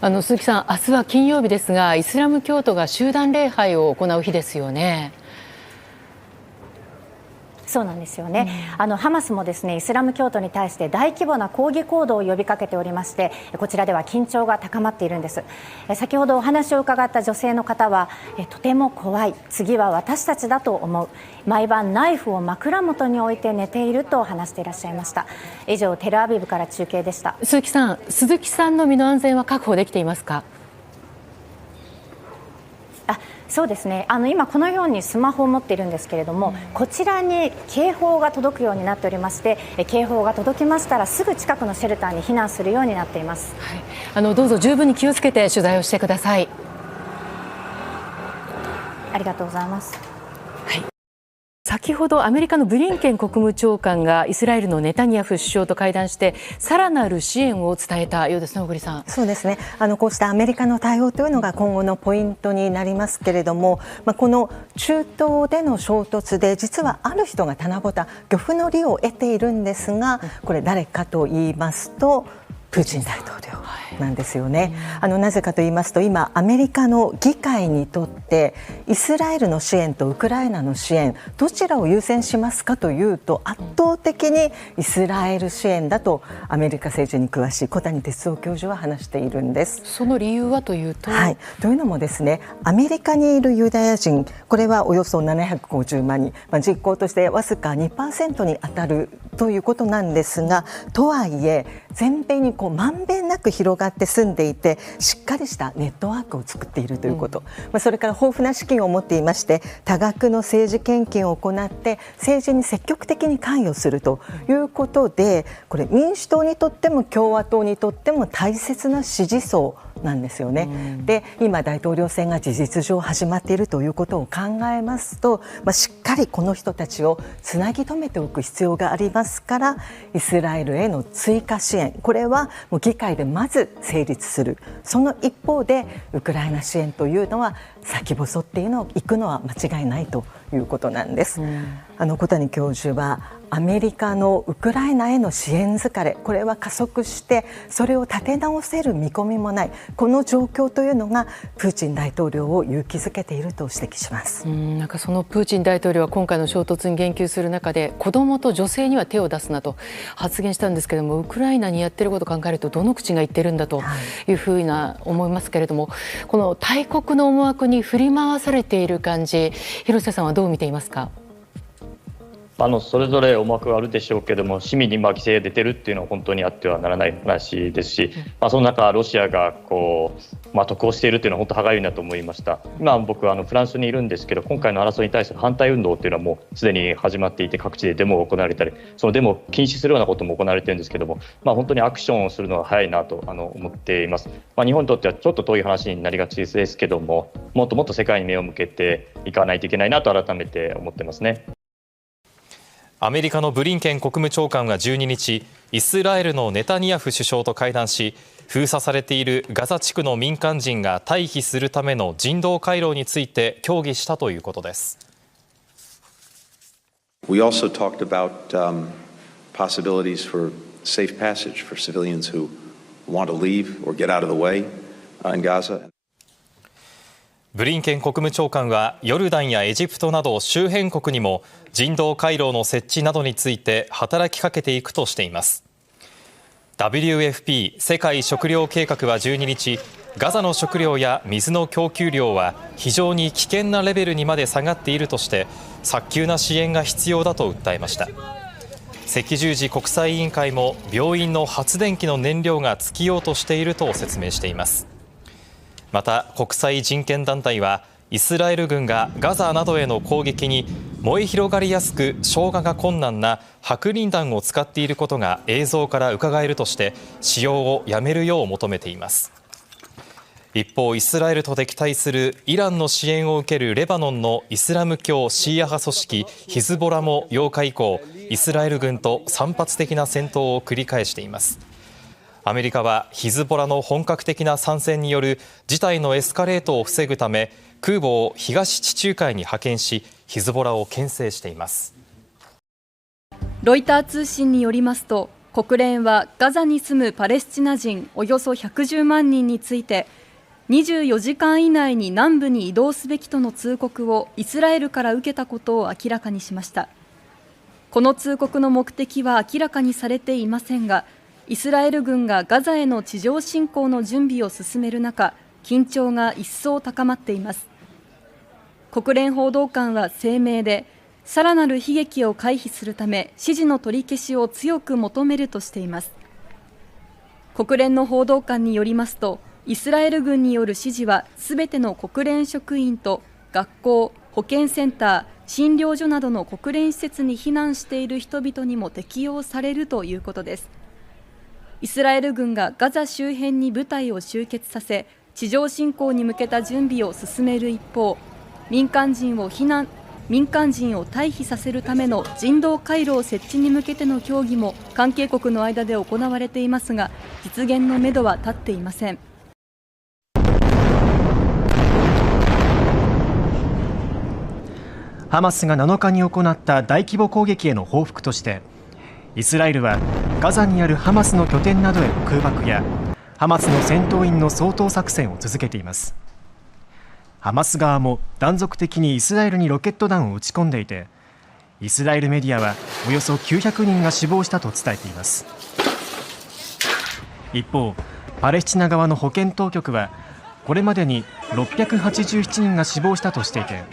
鈴木さん、明日は金曜日ですが、イスラム教徒が集団礼拝を行う日ですよね。そうなんですよね。ハマスもですね、イスラム教徒に対して大規模な抗議行動を呼びかけておりまして、こちらでは緊張が高まっているんです。先ほどお話を伺った女性の方は、とても怖い、次は私たちだと思う、毎晩ナイフを枕元に置いて寝ていると話していらっしゃいました。以上、テルアビブから中継でした。鈴木さんの身の安全は確保できていますか？そうですね、今このようにスマホを持っているんですけれども、こちらに警報が届くようになっておりまして、警報が届きましたらすぐ近くのシェルターに避難するようになっています。どうぞ十分に気をつけて取材をしてください。ありがとうございます。先ほどアメリカのブリンケン国務長官がイスラエルのネタニヤフ首相と会談してさらなる支援を伝えたようですね、小栗さん。そうですね、こうしたアメリカの対応というのが今後のポイントになりますけれども、この中東での衝突で実はある人が棚ぼた漁夫の利を得ているんですが、これ誰かと言いますとプーチン大統領なんですよね。なぜかと言いますと、今アメリカの議会にとってイスラエルの支援とウクライナの支援、どちらを優先しますかというと、圧倒的にイスラエル支援だとアメリカ政治に詳しい小谷哲男教授は話しているんです。その理由はというと、というのもですね、アメリカにいるユダヤ人、これはおよそ750万人、人口としてわずか 2% に当たるということなんですが、とはいえ全米にまんべんなく広がって住んでいて、しっかりしたネットワークを作っているということ、それから豊富な資金を持っていまして、多額の政治献金を行って政治に積極的に関与するということで、これ民主党にとっても共和党にとっても大切な支持層なんですよね。で、今大統領選が事実上始まっているということを考えますと、しっかりこの人たちをつなぎ止めておく必要がありますから、イスラエルへの追加支援、これはもう議会でまず成立する。その一方でウクライナ支援というのは先細っていくのは間違いないということなんです。小谷教授はアメリカのウクライナへの支援疲れ、これは加速してそれを立て直せる見込みもない、この状況というのがプーチン大統領を勇気づけていると指摘します。なんかそのプーチン大統領は今回の衝突に言及する中で、子どもと女性には手を出すなと発言したんですけれども、ウクライナにやってることを考えるとどの口が言ってるんだというふうな思いますけれども、この大国の思惑に振り回されている感じ、廣瀬さんはどう見ていますか？それぞれ思惑があるでしょうけれども、市民に犠牲が出てるっていうのは本当にあってはならない話ですし、その中ロシアが得をしているというのは本当歯がゆいなと思いました。今僕はフランスにいるんですけど、今回の争いに対する反対運動というのはもうすでに始まっていて、各地でデモが行われたり、そのデモを禁止するようなことも行われているんですけども、本当にアクションをするのが早いなと思っています。日本にとってはちょっと遠い話になりがちですけども、もっともっと世界に目を向けていかないといけないなと改めて思ってますね。アメリカのブリンケン国務長官は12日、イスラエルのネタニヤフ首相と会談し、封鎖されているガザ地区の民間人が退避するための人道回廊について協議したということです。We also talked about possibilities for safe passage for civilians who want to leave or get out of the way in Gaza. ブリンケン国務長官はヨルダンやエジプトなど周辺国にも人道回廊の設置などについて働きかけていくとしています。 WFP 世界食糧計画は12日、ガザの食料や水の供給量は非常に危険なレベルにまで下がっているとして、早急な支援が必要だと訴えました。赤十字国際委員会も病院の発電機の燃料が尽きようとしていると説明しています。また国際人権団体は、イスラエル軍がガザなどへの攻撃に燃え広がりやすく消火が困難な白リン弾を使っていることが映像から伺えるとして、使用をやめるよう求めています。一方、イスラエルと敵対するイランの支援を受けるレバノンのイスラム教シーア派組織ヒズボラも8日以降、イスラエル軍と散発的な戦闘を繰り返しています。アメリカはヒズボラの本格的な参戦による事態のエスカレートを防ぐため、空母を東地中海に派遣し、ヒズボラを牽制しています。ロイター通信によりますと、国連はガザに住むパレスチナ人およそ110万人について24時間以内に南部に移動すべきとの通告をイスラエルから受けたことを明らかにしました。この通告の目的は明らかにされていませんが、イスラエル軍がガザへの地上侵攻の準備を進める中、緊張が一層高まっています。国連報道官は声明で、さらなる悲劇を回避するため支持の取り消しを強く求めるとしています。国連の報道官によりますと、イスラエル軍による指示はすべての国連職員と学校、保健センター、診療所などの国連施設に避難している人々にも適用されるということです。イスラエル軍がガザ周辺に部隊を集結させ、地上侵攻に向けた準備を進める一方、民間人を退避させるための人道回廊設置に向けての協議も関係国の間で行われていますが、実現のめどは立っていません。ハマスが7日に行った大規模攻撃への報復として、イスラエルはガザにあるハマスの拠点などへの空爆やハマスの戦闘員の掃討作戦を続けています。ハマス側も断続的にイスラエルにロケット弾を撃ち込んでいて、イスラエルメディアはおよそ900人が死亡したと伝えています。一方、パレスチナ側の保健当局はこれまでに687人が死亡したとしていて、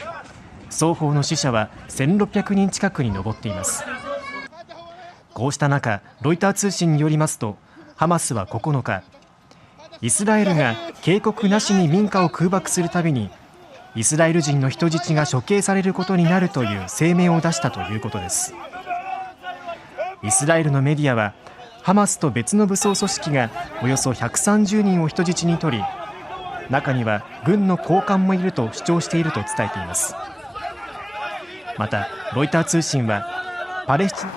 双方の死者は1600人近くに上っています。こうした中、ロイター通信によりますと、ハマスは9日、イスラエルが警告なしに民家を空爆するたびにイスラエル人の人質が処刑されることになるという声明を出したということです。イスラエルのメディアは、ハマスと別の武装組織がおよそ130人を人質に取り、中には軍の高官もいると主張していると伝えています。またロイター通信はパレスチナ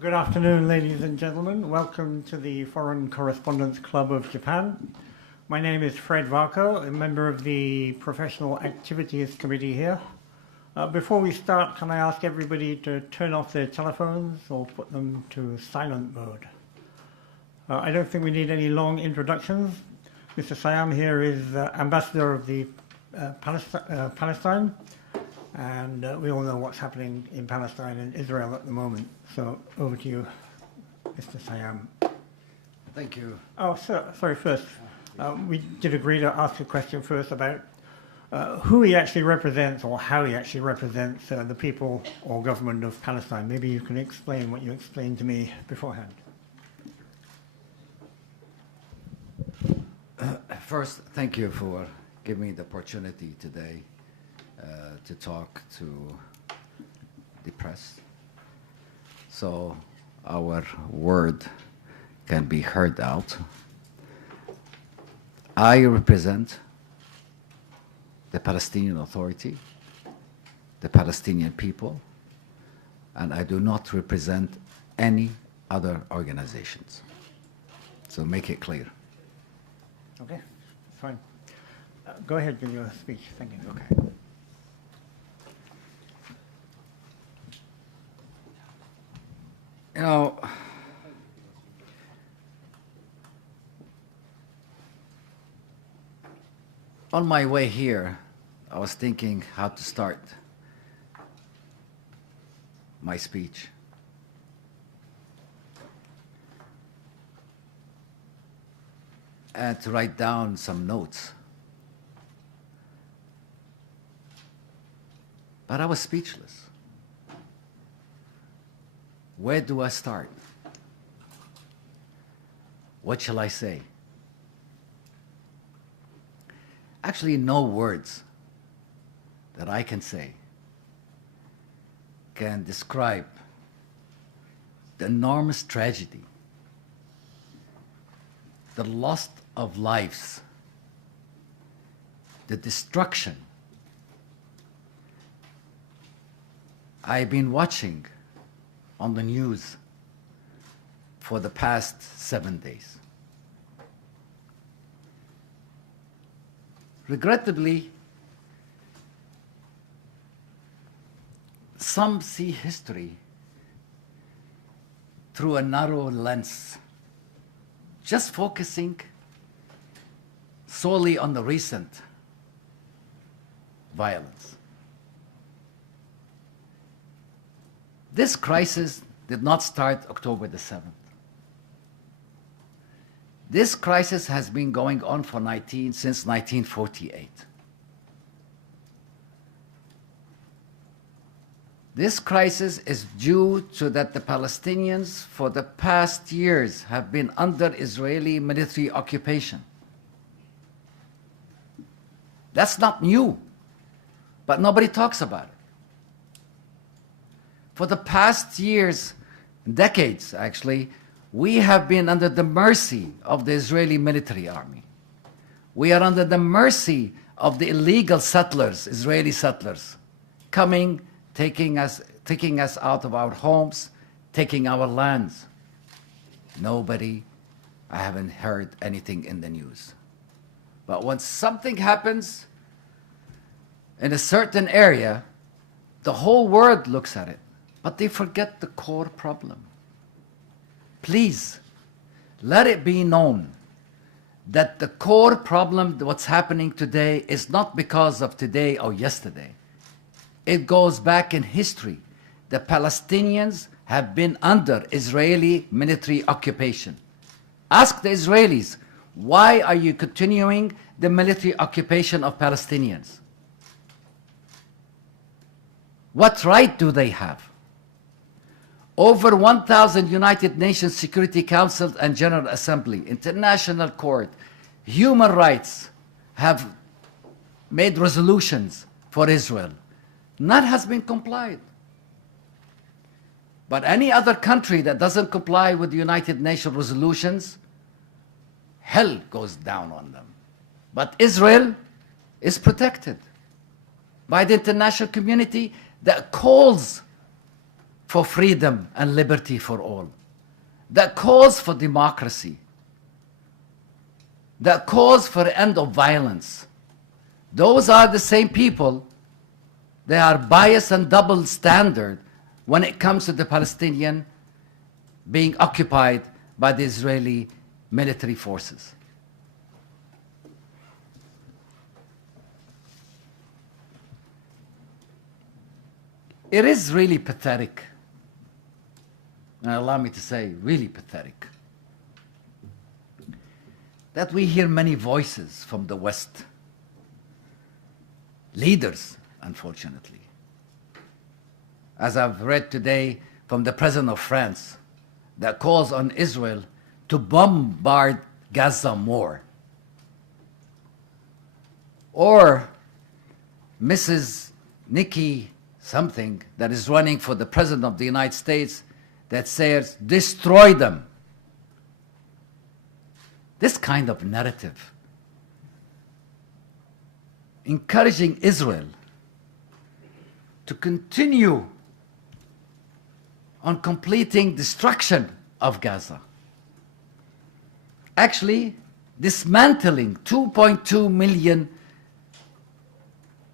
Good afternoon, ladies and gentlemen. Welcome to the Foreign Correspondents Club of Japan. My name is Fred Varco, a member of the Professional Activities Committee here. Before we start, can I ask everybody to turn off their telephones or put them to silent mode? I don't think we need any long introductions. Mr. Siam here is Ambassador of the Palestine, and we all know what's happening in Palestine and Israel at the moment. So over to you, Mr. Siam. Thank you. Oh, sorry, first, we did agree to ask a question first about who he actually represents or how he actually represents the people or government of Palestine. Maybe you can explain what you explained to me beforehand. First, thank you for giving me the opportunity today to talk to the press, so our word can be heard out. I represent the Palestinian Authority, the Palestinian people, and I do not represent any other organizations. So make it clear. Okay, fine. Go ahead with your speech. Thank you. Okay. You know, on my way here, I was thinking how to start my speech. and to write down some notes. But I was speechless. Where do I start? What shall I say? Actually, no words that I can say can describe the enormous tragedy, the loss of lives, the destruction. I've been watching on the news for the past 7 days. Regrettably, some see history through a narrow lens, just focusing solely on the recent violence. This crisis did not start October the 7th. This crisis has been going on since 1948. This crisis is due to that the Palestinians for the past years have been under Israeli military occupation. That's not new, but nobody talks about it. For the past years, decades actually, we have been under the mercy of the Israeli military army. We are under the mercy of the illegal settlers, Israeli settlers, coming, taking us out of our homes, taking our lands. I haven't heard anything in the news. But when something happens in a certain area, the whole world looks at it, but they forget the core problem. Please, let it be known that the core problem, what's happening today, is not because of today or yesterday. It goes back in history. The Palestinians have been under Israeli military occupation. Ask the Israelis, why are you continuing the military occupation of Palestinians? What right do they have? Over 1,000 United Nations Security Council and General Assembly, International Court, human rights have made resolutions for Israel. None has been complied. But any other country that doesn't comply with the United Nations resolutions, hell goes down on them. But Israel is protected by the international community that calls for freedom and liberty for all, that calls for democracy, that calls for the end of violence. Those are the same people that are biased and double standard when it comes to the Palestinian being occupied by the Israeli military forces. It is really pathetic, and allow me to say, really pathetic, that we hear many voices from the West, leaders, unfortunately. As I've read today from the President of France, that calls on Israel to bombard Gaza more. Or Mrs. Nikki something that is running for the President of the United States that says, destroy them. This kind of narrative, encouraging Israel to continue on completing destruction of Gaza, actually dismantling 2.2 million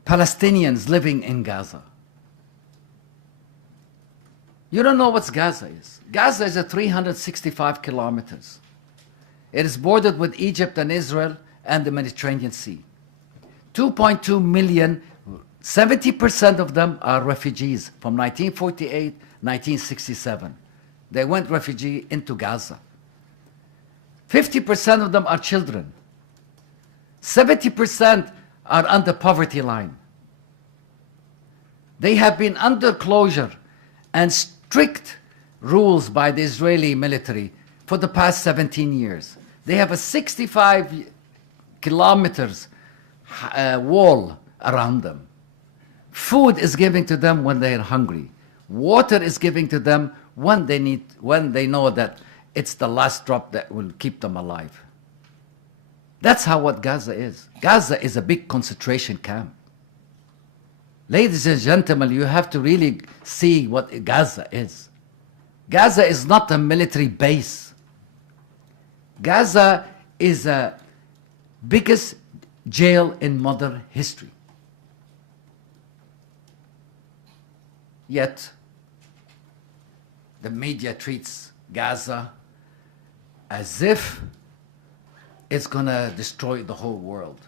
Palestinians living in Gaza. You don't know what Gaza is. Gaza is 365 kilometers. It is bordered with Egypt and Israel and the Mediterranean Sea. 2.2 million, 70% of them are refugees from 1948, 1967. They went refugee into Gaza. 50% of them are children. 70% are under poverty line. They have been under closure and strict rules by the Israeli military for the past 17 years. They have a 65 kilometers wall around them. Food is given to them when they are hungry. Water is given to them when they know that it's the last drop that will keep them alive. That's how what Gaza is. Gaza is a big concentration camp. Ladies and gentlemen, you have to really see what Gaza is. Gaza is not a military base. Gaza is the biggest jail in modern history. Yet, the media treats Gaza as if it's going to destroy the whole world.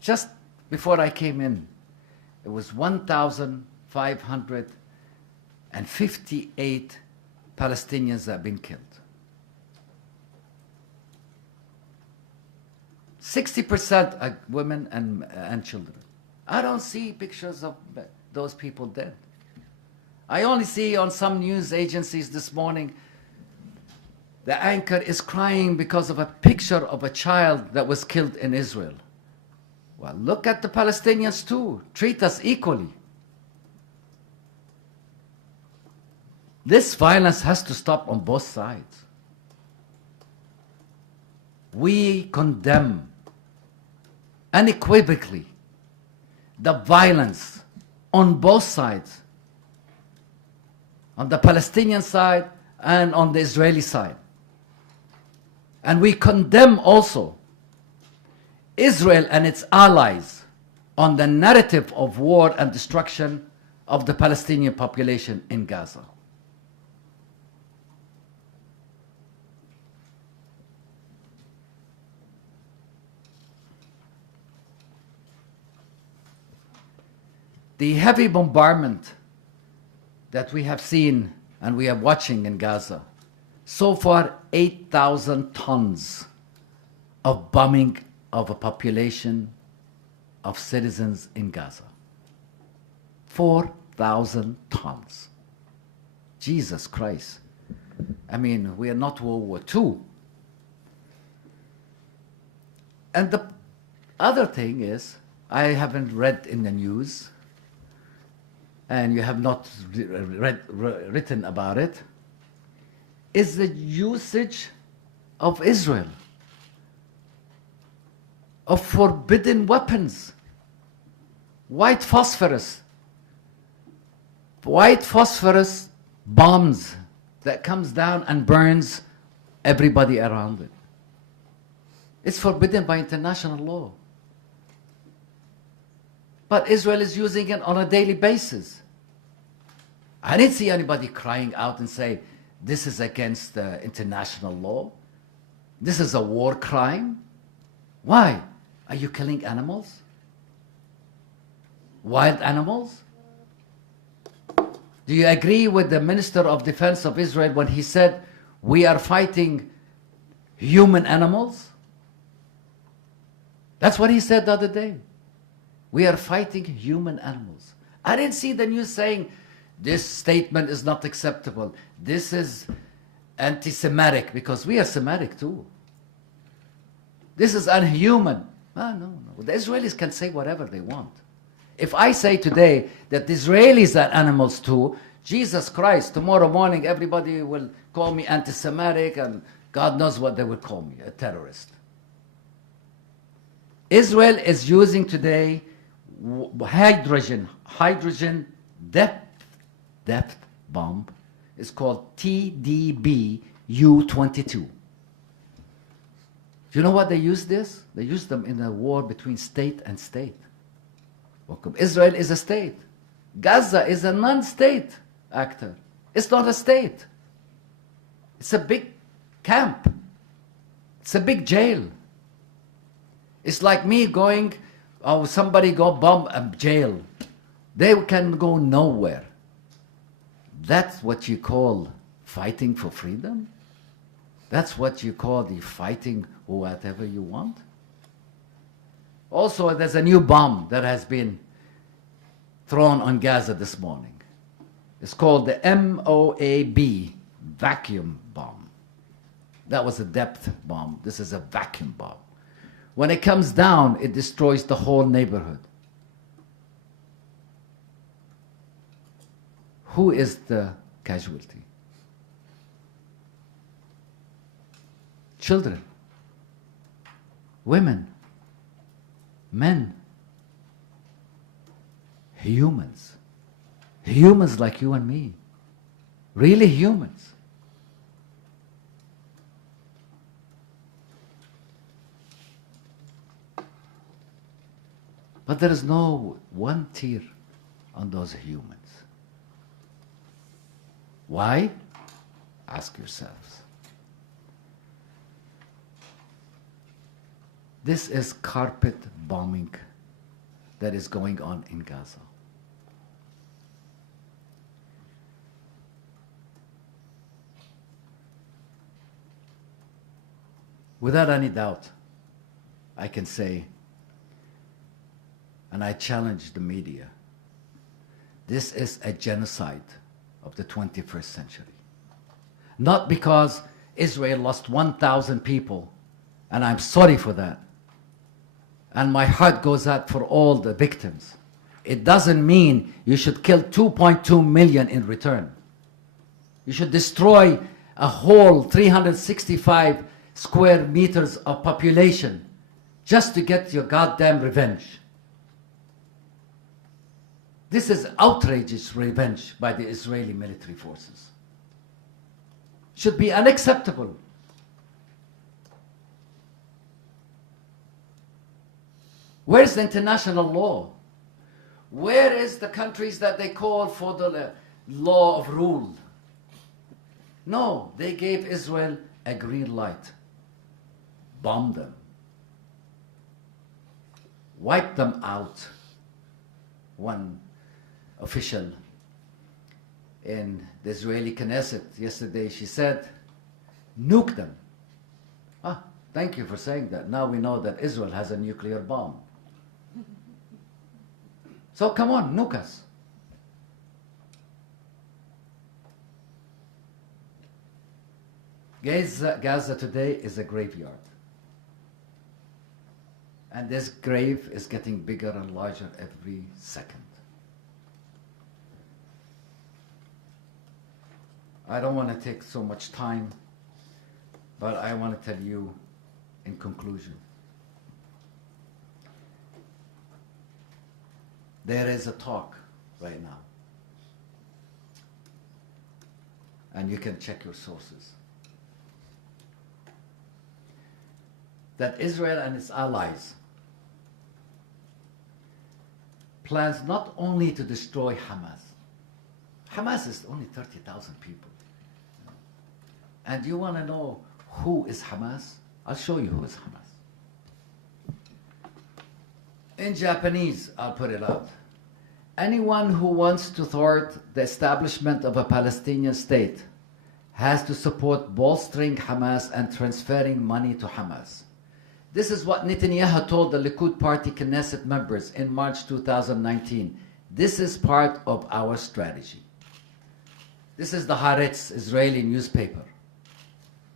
Just before I came in, it was 1,558 Palestinians that have been killed. 60% are women and children. I don't see pictures of those people dead. I only see on some news agencies this morning, the anchor is crying because of a picture of a child that was killed in Israel. Well, look at the Palestinians too. Treat us equally. This violence has to stop on both sides. We condemn unequivocally the violence on both sides, on the Palestinian side and on the Israeli side. And we condemn also Israel and its allies on the narrative of war and destruction of the Palestinian population in Gaza. The heavy bombardment that we have seen and we are watching in Gaza, so far 8,000 tons of bombing of a population of citizens in Gaza. 4,000 tons. Jesus Christ. I mean, we are not World War II. And the other thing is, I haven't read in the news, and you have not written about it, is the usage of Israel of forbidden weapons. White phosphorus bombs that comes down and burns everybody around it. It's forbidden by international law. But Israel is using it on a daily basis. I didn't see anybody crying out and say, this is against international law. This is a war crime. Why? Are you killing animals? Wild animals? Do you agree with the Minister of Defense of Israel when he said, we are fighting human animals? That's what he said the other day. We are fighting human animals. I didn't see the news saying, this statement is not acceptable. This is anti-Semitic, because we are Semitic too. This is unhuman. No. The Israelis can say whatever they want. If I say today that the Israelis are animals too, Jesus Christ, tomorrow morning everybody will call me anti-Semitic, and God knows what they will call me, a terrorist. Israel is using today hydrogen depth bomb. It's called TDB-U-22. Do you know what they use this? They use them in a war between state and state. Welcome. Israel is a state. Gaza is a non-state actor. It's not a state. It's a big camp. It's a big jail. It's like me going, somebody go bomb a jail. They can go nowhere. That's what you call fighting for freedom? That's what you call the fighting for whatever you want? Also, there's a new bomb that has been thrown on Gaza this morning. It's called the MOAB vacuum bomb. That was a depth bomb. This is a vacuum bomb. When it comes down, it destroys the whole neighborhood. Who is the casualty? Children, women, men, humans. Humans like you and me. Really humans. But there is no one tear on those humans. Why? Ask yourselves. This is carpet bombing that is going on in Gaza. Without any doubt, I can say, and I challenge the media, this is a genocide of the 21st century. Not because Israel lost 1,000 people, and I'm sorry for that. And my heart goes out for all the victims. It doesn't mean you should kill 2.2 million in return. You should destroy a whole 365 square meters of population just to get your goddamn revenge. This is outrageous revenge by the Israeli military forces. Should be unacceptable. Where's the international law? Where is the countries that they call for the law of rule? No, they gave Israel a green light. Bomb them. Wipe them out. One official in the Israeli Knesset yesterday, she said, nuke them. Ah, thank you for saying that. Now we know that Israel has a nuclear bomb. So come on, nuke us. Gaza today is a graveyard. And this grave is getting bigger and larger every second. I don't want to take so much time, but I want to tell you in conclusion. There is a talk right now, and you can check your sources, that Israel and its allies plans not only to destroy Hamas. Hamas is only 30,000 people. And you want to know who is Hamas? I'll show you who is Hamas. In Japanese, I'll put it out. Anyone who wants to thwart the establishment of a Palestinian state has to support bolstering Hamas and transferring money to Hamas. This is what Netanyahu told the Likud party Knesset members in March 2019. This is part of our strategy. This is the Haaretz Israeli newspaper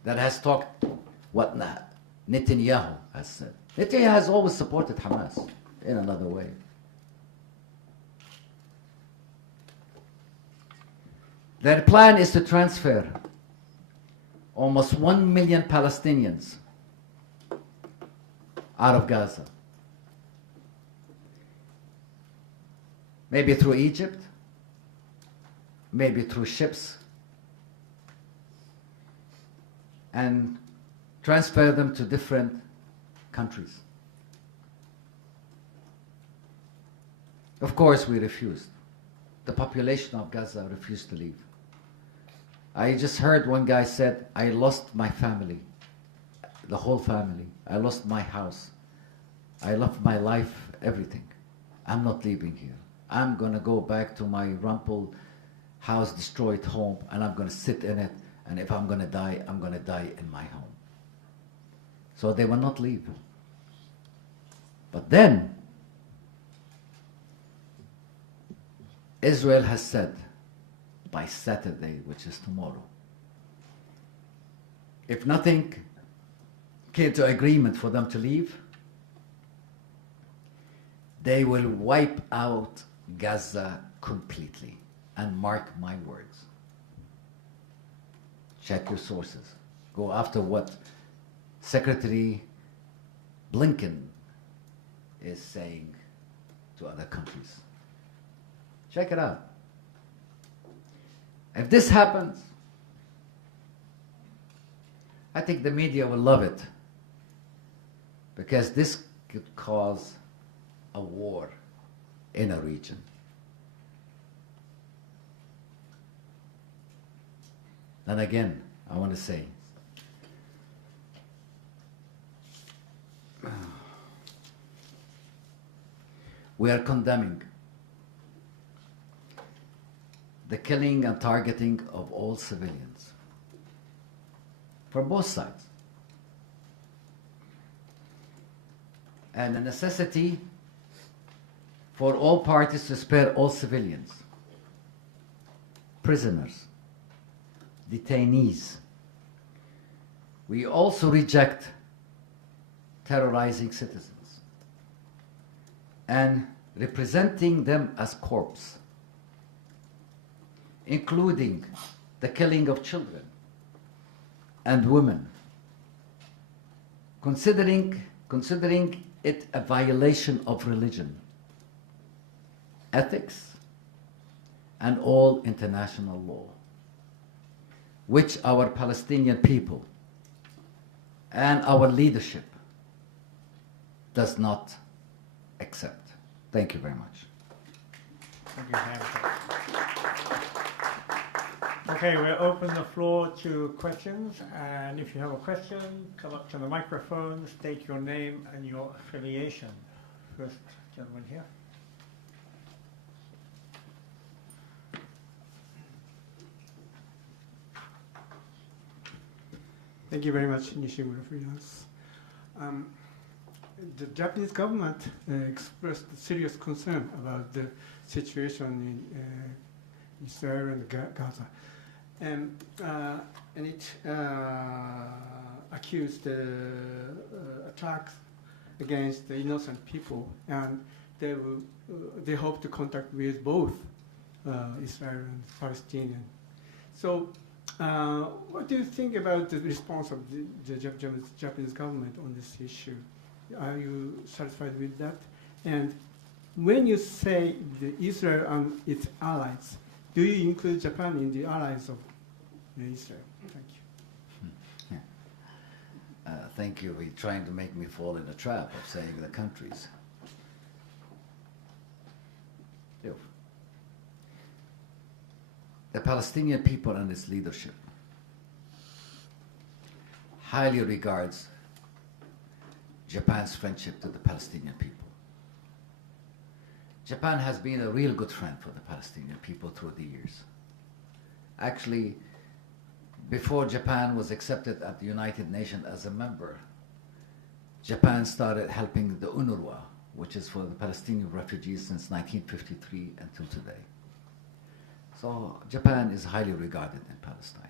that has talked what Netanyahu has said. Netanyahu has always supported Hamas in another way. Their plan is to transfer almost 1 million Palestinians out of Gaza. Maybe through Egypt, maybe through ships, and transfer them to different countries. Of course, we refused. The population of Gaza refused to leave. I just heard one guy said, I lost my family, the whole family. I lost my house. I lost my life, everything. I'm not leaving here. I'm going to go back to my rumpled house destroyed, home, and I'm going to sit in it, and if I'm going to die, I'm going to die in my home. So they will not leave. But then, Israel has said, by Saturday, which is tomorrow, if nothing came to agreement for them to leave, they will wipe out Gaza completely. And mark my words. Check your sources. Go after what Secretary Blinken is saying to other countries. Check it out. If this happens, I think the media will love it, because this could cause a war in a region. And again, I want to say, we are condemning the killing and targeting of all civilians from both sides, and the necessity for all parties to spare all civilians, prisoners, detainees. We also reject terrorizing citizens and representing them as corpses, including the killing of children and women, considering it a violation of religion, ethics, and all international law, which our Palestinian people and our leadership does not accept. Thank you very much. Thank you. Okay, we'll open the floor to questions, and if you have a question, come up to the microphone, state your name and your affiliation. First gentleman here. Thank you very much, Nishimura Freelance. The Japanese government expressed serious concern about the situation in Israel and Gaza, and it accused attacks against the innocent people, and they hope to contact with both Israel and Palestinian. So. What do you think about the response of the Japanese government on this issue? Are you satisfied with that? And when you say Israel and its allies, do you include Japan in the allies of Israel? Thank you. Thank you. You're trying to make me fall in the trap of saying the countries. The Palestinian people and its leadership highly regards Japan's friendship to the Palestinian people. Japan has been a real good friend for the Palestinian people through the years. Actually, before Japan was accepted at the United Nations as a member, Japan started helping the UNRWA, which is for the Palestinian refugees, since 1953 until today. So Japan is highly regarded in Palestine.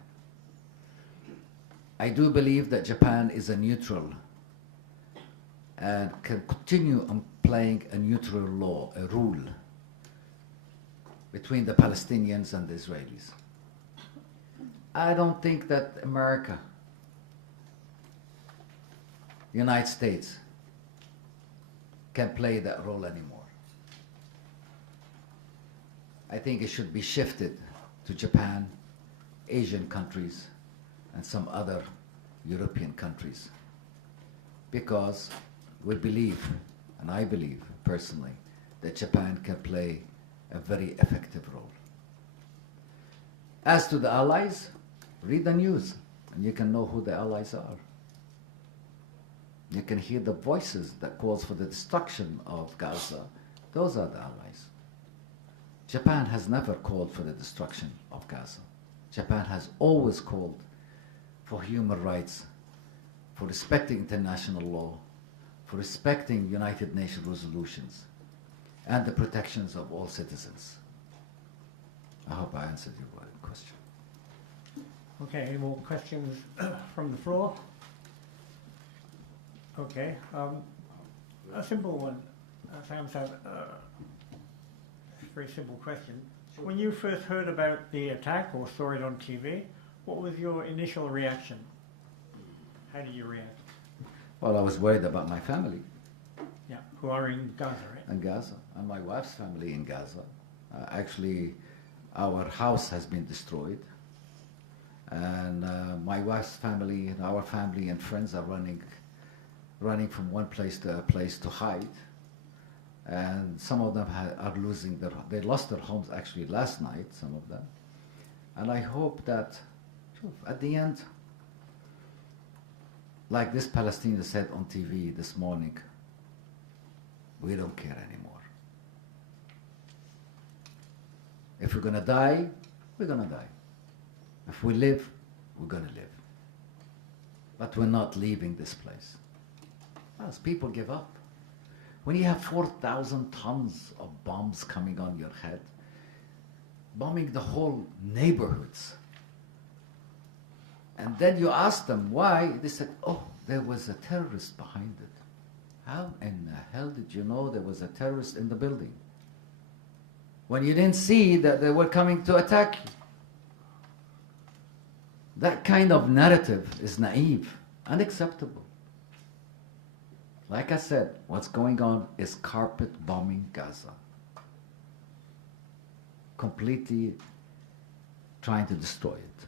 I do believe that Japan is a neutral and can continue on playing a neutral rule between the Palestinians and the Israelis. I don't think that America, the United States, can play that role anymore. I think it should be shifted to Japan, Asian countries, and some other European countries, because we believe, and I believe personally, that Japan can play a very effective role. As to the allies, read the news and you can know who the allies are. You can hear the voices that calls for the destruction of Gaza. Those are the allies. Japan has never called for the destruction of Gaza. Japan has always called for human rights, for respecting international law, for respecting United Nations resolutions, and the protections of all citizens. I hope I answered your question. Okay, any more questions from the floor? Okay, a simple one. Sam said, very simple question. When you first heard about the attack or saw it on TV, what was your initial reaction? How did you react? Well, I was worried about my family. Yeah, who are in Gaza, right? In Gaza, and my wife's family in Gaza. Actually, our house has been destroyed, and my wife's family and our family and friends are running from one place to a place to hide. And some of them are losing they lost their homes actually last night, some of them. And I hope that at the end, like this Palestinian said on TV this morning, we don't care anymore. If we're gonna die, we're gonna die. If we live, we're gonna live. But we're not leaving this place. As people give up. When you have 4,000 tons of bombs coming on your head, bombing the whole neighborhoods, and then you ask them why, they said, oh, there was a terrorist behind it. How in the hell did you know there was a terrorist in the building? When you didn't see that they were coming to attack you. That kind of narrative is naive, unacceptable. Like I said, what's going on is carpet bombing Gaza. Completely trying to destroy it.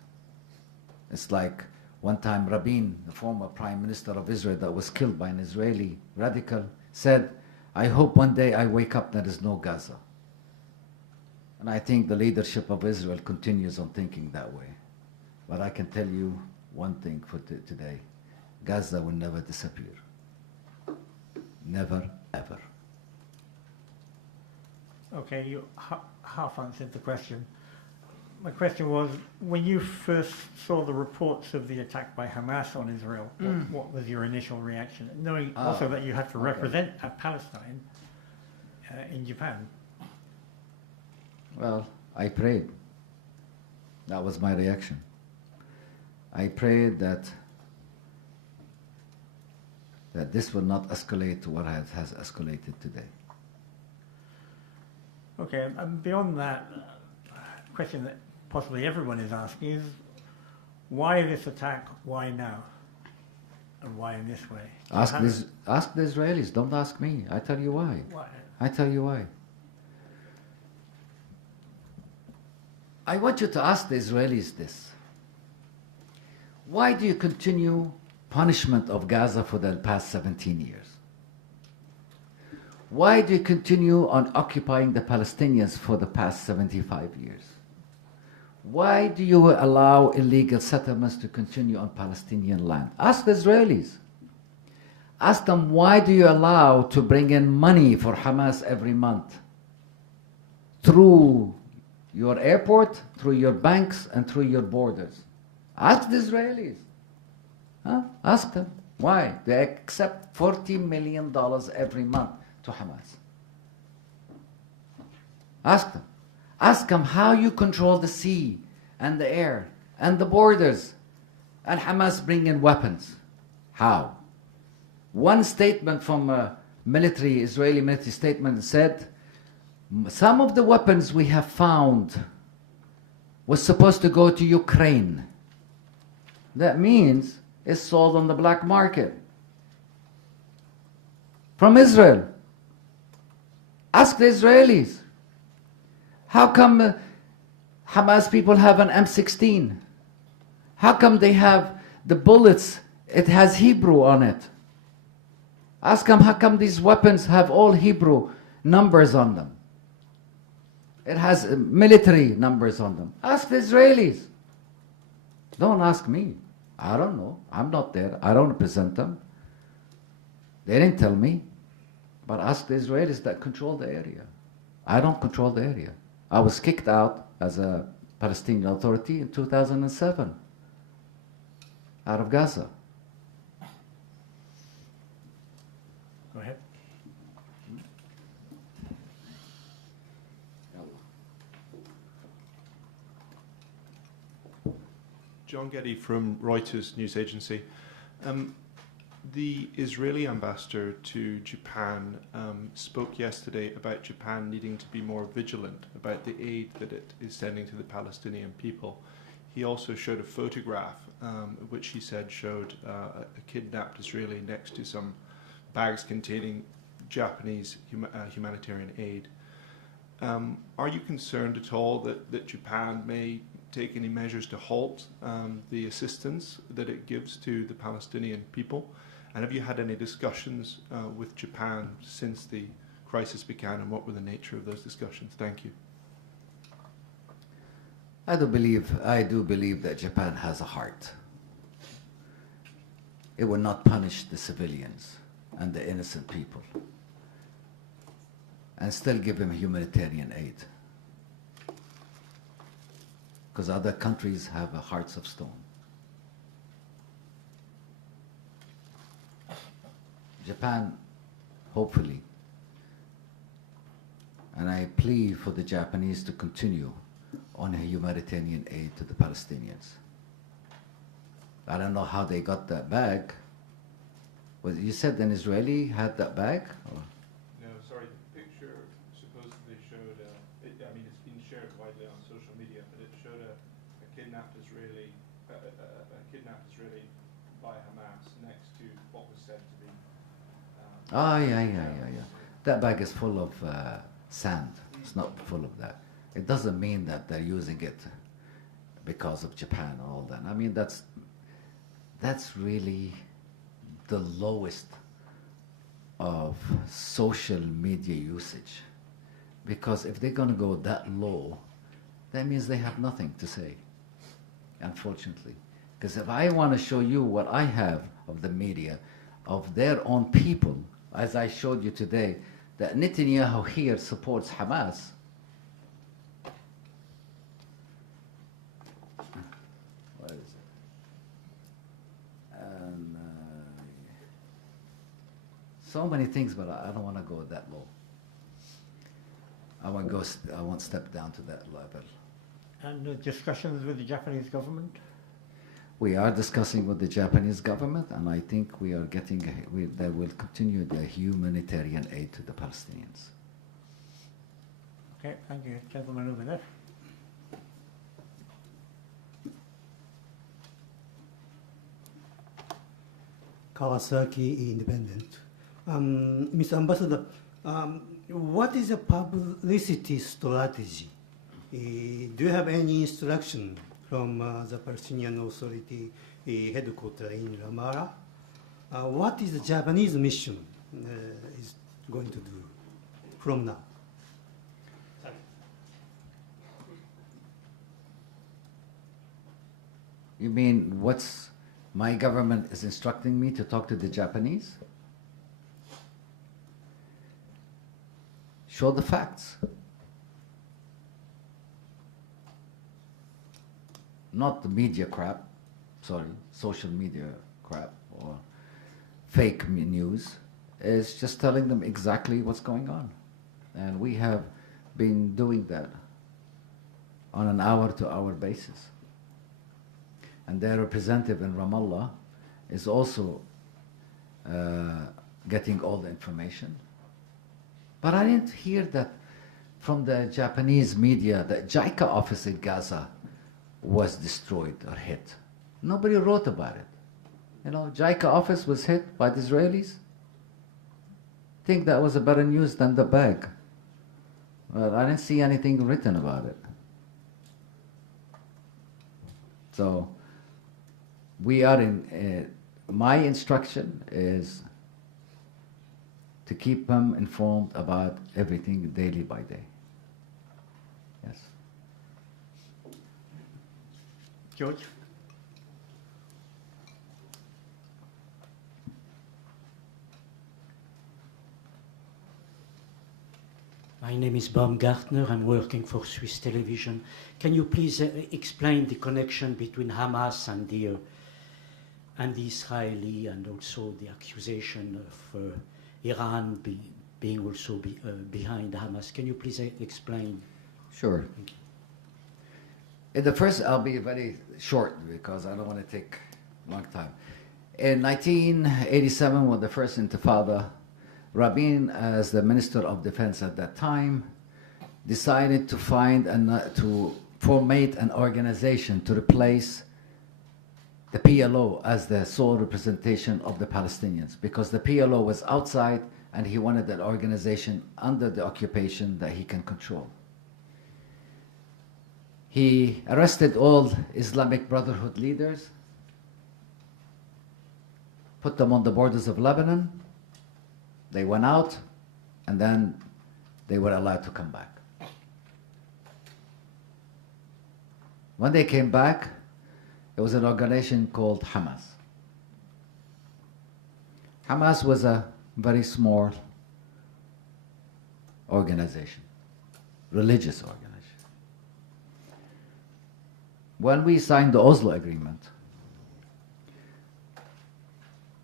It's like one time Rabin, the former prime minister of Israel that was killed by an Israeli radical, said, I hope one day I wake up there is no Gaza. And I think the leadership of Israel continues on thinking that way. But I can tell you one thing for today. Gaza will never disappear. Never, ever. Okay, you half answered the question. My question was, when you first saw the reports of the attack by Hamas on Israel, what was your initial reaction? Knowing also that you had to represent Palestine in Japan. Well, I prayed. That was my reaction. I prayed that this will not escalate to what has escalated today. Okay, and beyond that, question that possibly everyone is asking is, why this attack, why now? And why in this way? Ask the Israelis, don't ask me. I tell you why. Why? I tell you why. I want you to ask the Israelis this. Why do you continue punishment of Gaza for the past 17 years? Why do you continue on occupying the Palestinians for the past 75 years? Why do you allow illegal settlements to continue on Palestinian land? Ask the Israelis. Ask them, why do you allow to bring in money for Hamas every month? Through your airport, through your banks, and through your borders. Ask the Israelis. Huh? Ask them. Why? They accept $40 million every month to Hamas. Ask them. Ask them how you control the sea and the air and the borders, and Hamas bring in weapons. How? One statement from a Israeli military statement said, some of the weapons we have found was supposed to go to Ukraine. That means it's sold on the black market. From Israel. Ask the Israelis. How come Hamas people have an M16? How come they have the bullets, it has Hebrew on it? Ask them how come these weapons have all Hebrew numbers on them? It has military numbers on them. Ask the Israelis. Don't ask me. I don't know. I'm not there. I don't represent them. They didn't tell me. But ask the Israelis that control the area. I don't control the area. I was kicked out as a Palestinian Authority in 2007 out of Gaza. Go ahead. John Getty from Reuters news agency. The Israeli ambassador to Japan spoke yesterday about Japan needing to be more vigilant about the aid that it is sending to the Palestinian people. He also showed a photograph which he said showed a kidnapped Israeli next to some bags containing Japanese humanitarian aid. Are you concerned at all that Japan may take any measures to halt the assistance that it gives to the Palestinian people? And have you had any discussions with Japan since the crisis began, and what were the nature of those discussions? Thank you. I do believe that Japan has a heart. It will not punish the civilians and the innocent people and still give them humanitarian aid. Because other countries have hearts of stone. Japan, hopefully, and I plead for the Japanese to continue on humanitarian aid to the Palestinians. I don't know how they got that bag. You said an Israeli had that bag? Or? No, sorry, the picture supposedly showed, it's been shared widely on social media, but it showed a kidnapped Israeli by Hamas next to what was said to be... Yeah. That bag is full of sand. It's not full of that. It doesn't mean that they're using it because of Japan and all that. I mean, that's really the lowest of social media usage. Because if they're going to go that low, that means they have nothing to say, unfortunately. Because if I want to show you what I have of the media, of their own people, as I showed you today, that Netanyahu here supports Hamas. What is it? And, so many things, but I don't want to go that low. I won't step down to that level. And discussions with the Japanese government? We are discussing with the Japanese government, and I think we are they will continue the humanitarian aid to the Palestinians. Okay, thank you. Gentleman over there. Kawasaki Independent. Mr. Ambassador, what is the publicity strategy? Do you have any instruction from the Palestinian Authority headquarters in Ramallah? What is the Japanese mission is going to do from now? You mean what's my government is instructing me to talk to the Japanese? Show the facts. Not the media crap, social media crap or fake news. It's just telling them exactly what's going on. And we have been doing that on an hour-to-hour basis. And their representative in Ramallah is also getting all the information. But I didn't hear that from the Japanese media that JICA office in Gaza was destroyed or hit. Nobody wrote about it. JICA office was hit by the Israelis. I think that was a better news than the bag. Well, I didn't see anything written about it. So we are my instruction is to keep them informed about everything daily by day. Yes. George? My name is Baumgartner. I'm working for Swiss television. Can you please explain the connection between Hamas and the Israeli, and also the accusation of Iran being also behind Hamas? Can you please explain? Sure. In the first, I'll be very short because I don't want to take a long time. In 1987, when the first Intifada, Rabin, as the Minister of Defense at that time, decided to find and to formate an organization to replace the PLO as the sole representation of the Palestinians, because the PLO was outside and he wanted an organization under the occupation that he can control. He arrested all Islamic Brotherhood leaders, put them on the borders of Lebanon. They went out, and then they were allowed to come back. When they came back, there was an organization called Hamas. Hamas was a very small organization, religious organization. When we signed the Oslo Agreement,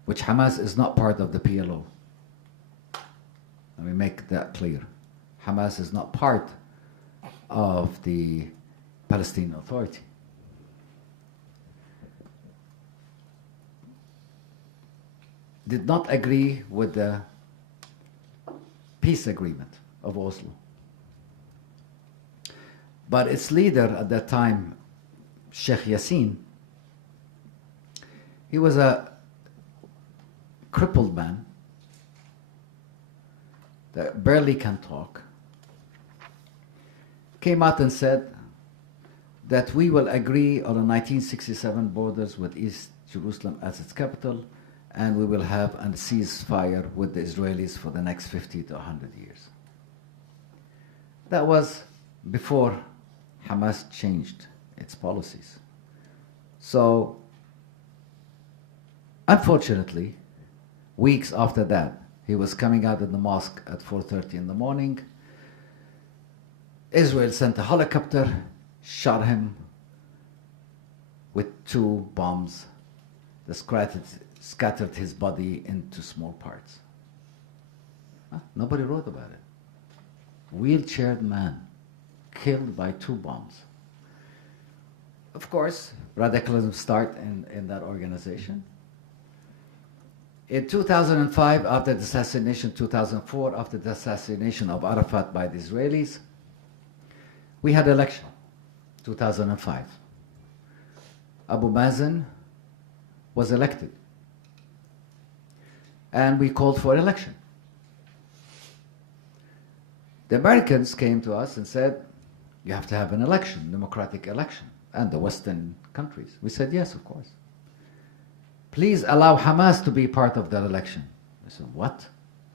which Hamas is not part of the PLO, let me make that clear. Hamas is not part of the Palestinian Authority. Did not agree with the peace agreement of Oslo. But its leader at that time, Sheikh Yassin, he was a crippled man that barely can talk, came out and said that we will agree on the 1967 borders with East Jerusalem as its capital, and we will have a ceasefire with the Israelis for the next 50 to 100 years. That was before Hamas changed its policies. So, unfortunately, weeks after that, he was coming out of the mosque at 4:30 in the morning. Israel sent a helicopter, shot him with 2 bombs that scattered his body into small parts. Nobody wrote about it. Wheelchaired man killed by 2 bombs. Of course, radicalism started in that organization. In 2005, after the assassination, 2004, after the assassination of Arafat by the Israelis, we had election, 2005. Abu Mazen was elected. And we called for election. The Americans came to us and said, you have to have an election, democratic election, and the Western countries. We said, yes, of course. Please allow Hamas to be part of that election. I said, what?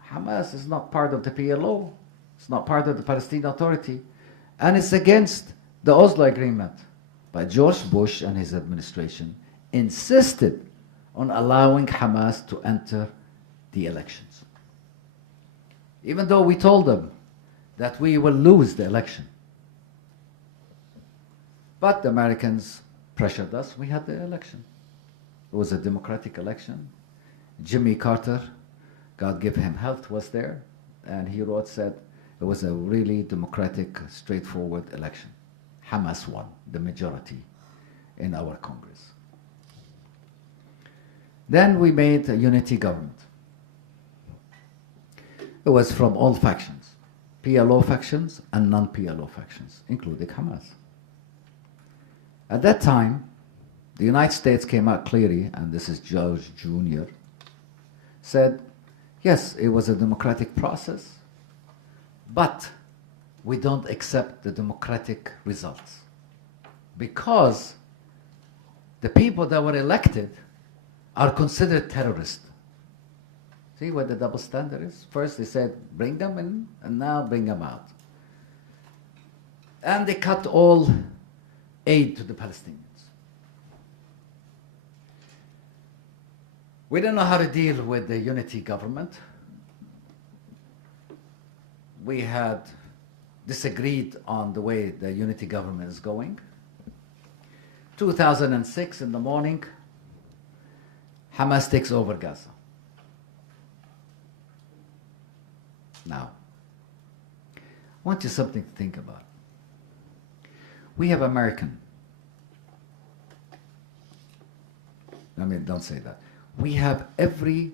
Hamas is not part of the PLO. It's not part of the Palestinian Authority. And it's against the Oslo Agreement. But George Bush and his administration insisted on allowing Hamas to enter the elections. Even though we told them that we will lose the election. But the Americans pressured us. We had the election. It was a democratic election. Jimmy Carter, God give him health, was there. And he said it was a really democratic, straightforward election. Hamas won the majority in our Congress. Then we made a unity government. It was from all factions, PLO factions and non-PLO factions, including Hamas. At that time, the United States came out clearly, and this is George Jr., said, yes, it was a democratic process, but we don't accept the democratic results because the people that were elected are considered terrorists. See what the double standard is? First they said, bring them in, and now bring them out. And they cut all aid to the Palestinians. We didn't know how to deal with the unity government. We had disagreed on the way the unity government is going. 2006 in the morning, Hamas takes over Gaza. Now, I want you something to think about. We have American. I mean, don't say that. We have every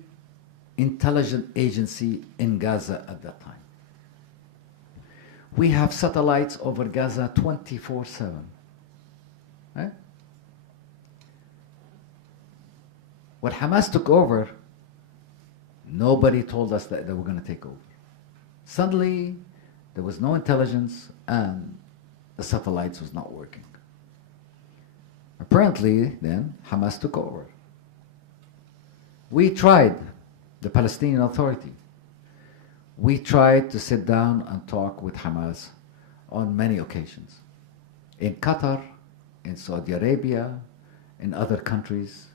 intelligence agency in Gaza at that time. We have satellites over Gaza 24/7. Right? When Hamas took over, nobody told us that they were going to take over. Suddenly, there was no intelligence and the satellites was not working. Apparently, then, Hamas took over. We tried, the Palestinian Authority, we tried to sit down and talk with Hamas on many occasions. In Qatar, in Saudi Arabia, in other countries.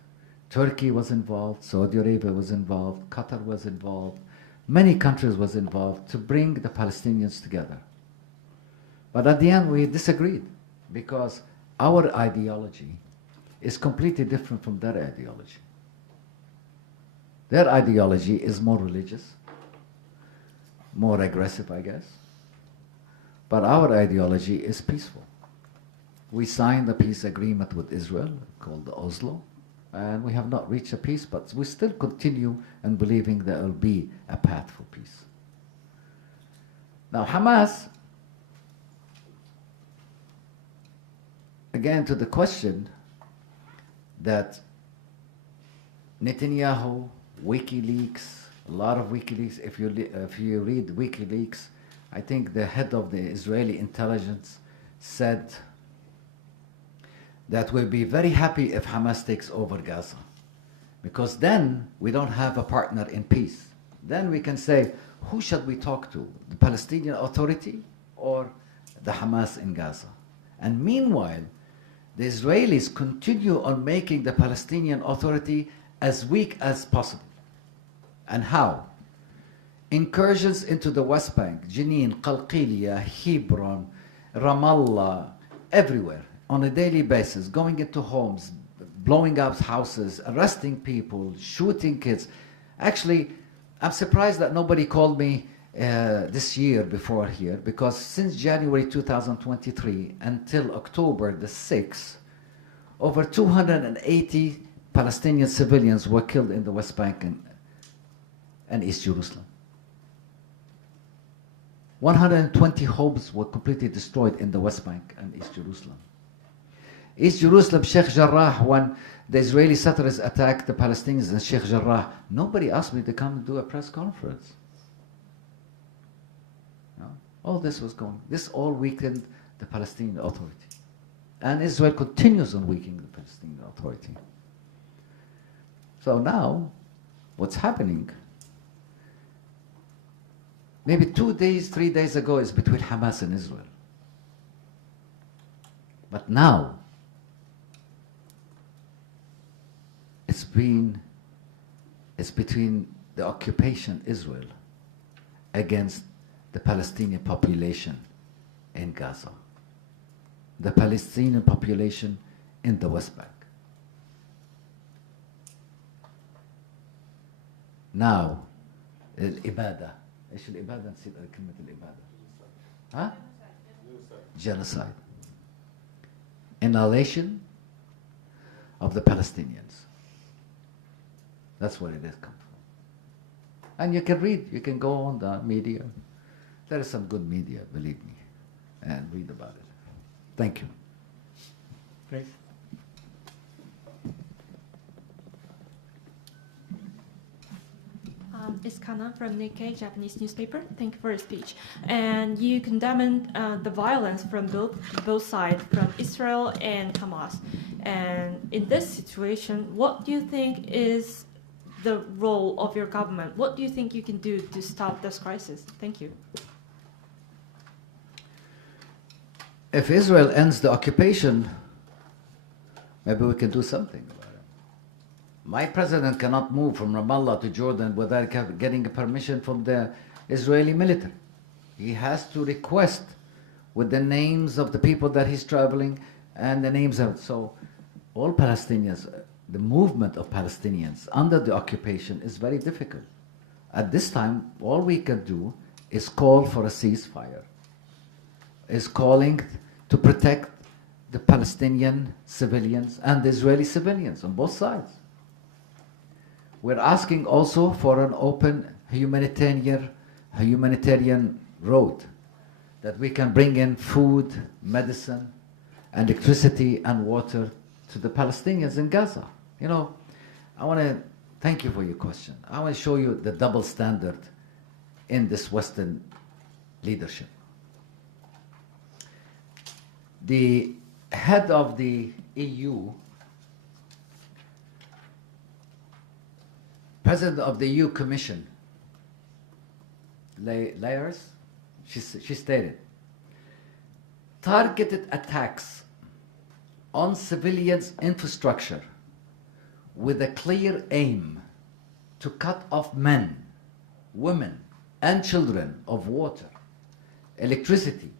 Turkey was involved, Saudi Arabia was involved, Qatar was involved, many countries was involved to bring the Palestinians together. But at the end we disagreed because our ideology is completely different from their ideology. Their ideology is more religious, more aggressive, I guess. But our ideology is peaceful. We signed a peace agreement with Israel called the Oslo, and we have not reached a peace, but we still continue in believing there will be a path for peace. Now Hamas, again to the question that Netanyahu, WikiLeaks, a lot of WikiLeaks, if you read WikiLeaks, I think the head of the Israeli intelligence said that we'll be very happy if Hamas takes over Gaza, because then we don't have a partner in peace. Then we can say, who should we talk to, the Palestinian Authority or the Hamas in Gaza? And meanwhile, the Israelis continue on making the Palestinian Authority as weak as possible. And how? Incursions into the West Bank, Jenin, Qalqilia, Hebron, Ramallah, everywhere, on a daily basis, going into homes, blowing up houses, arresting people, shooting kids. Actually, I'm surprised that nobody called me this year before here, because since January 2023 until October the 6th, over 280 Palestinian civilians were killed in the West Bank and East Jerusalem. 120 homes were completely destroyed in the West Bank and East Jerusalem. East Jerusalem, Sheikh Jarrah, when the Israeli settlers attacked the Palestinians in Sheikh Jarrah, nobody asked me to come and do a press conference. No? All this was going, this all weakened the Palestinian Authority. And Israel continues on weakening the Palestinian Authority. So now, what's happening, maybe 2 days, 3 days ago, is between Hamas and Israel. But now, it's between the occupation Israel against the Palestinian population in Gaza, the Palestinian population in the West Bank. Now, الإبادة. إيش الإبادة؟ نسيت كلمة الإبادة. ها؟ Genocide. Annihilation of the Palestinians. That's where it has come from. And you can read, you can go on the media. There is some good media, believe me, and read about it. Thank you. Please. It's Kana from Nikkei, Japanese newspaper. Thank you for your speech. And you condemn the violence from both sides, from Israel and Hamas. And in this situation, what do you think is the role of your government? What do you think you can do to stop this crisis? Thank you. If Israel ends the occupation, maybe we can do something about it. My president cannot move from Ramallah to Jordan without getting a permission from the Israeli military. He has to request with the names of the people that he's traveling and the names of, so all Palestinians, the movement of Palestinians under the occupation is very difficult. At this time, all we can do is call for a ceasefire, is calling to protect the Palestinian civilians and the Israeli civilians on both sides. We're asking also for an open humanitarian road, that we can bring in food, medicine, electricity and water to the Palestinians in Gaza. You know, I want to thank you for your question. I want to show you the double standard in this Western leadership. The head of the EU, President of the EU Commission, Layers, she stated, targeted attacks on civilians' infrastructure with a clear aim to cut off men, women, and children of water, electricity,